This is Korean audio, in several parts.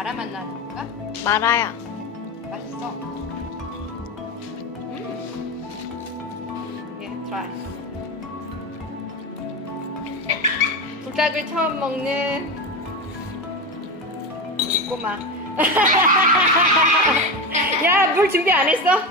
마라 맛 나는 건가? 마라야. 맛있어. 음. 예, try. 불닭을 처음 먹는 꼬마. 야, 물 준비 안 했어?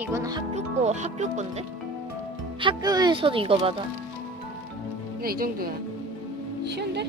근데 이건 학교 거 학교 건데? 학교에서도 이거 받아. 근데 이 정도야. 쉬운데?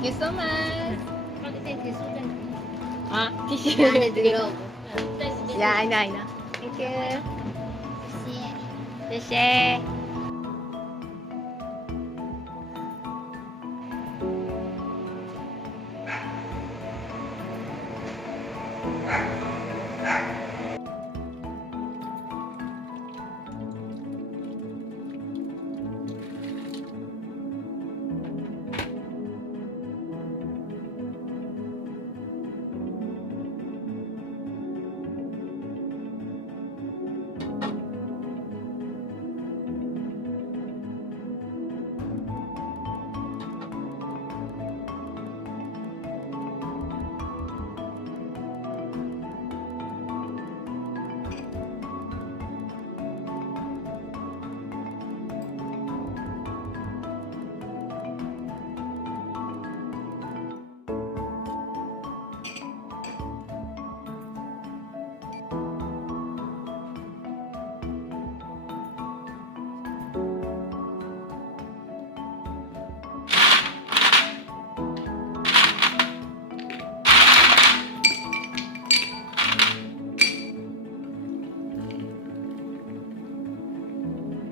Thank you so much. Ah, yeah, I know, I know. Thank you. Thank you.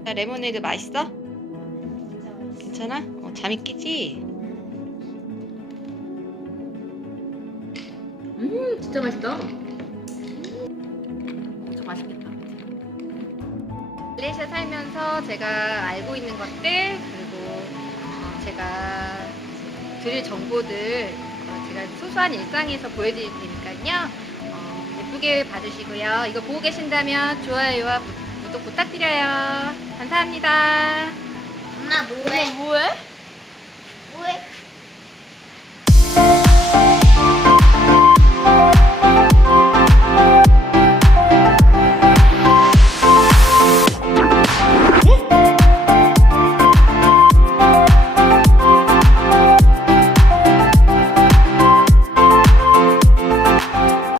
谢。 레모네이드 맛있어? 괜찮아? 어, 잠이 끼지? 음, 진짜 맛있다. 엄청 맛있겠다. 말레이시아 살면서 제가 알고 있는 것들 그리고 어, 제가 드릴 정보들 어, 제가 소소한 일상에서 보여드릴 테니까요. 어, 예쁘게 봐주시고요. 이거 보고 계신다면 좋아요와 구- 구독 부탁드려요. 감사합니다. 엄마 뭐해? 뭐해? 뭐해?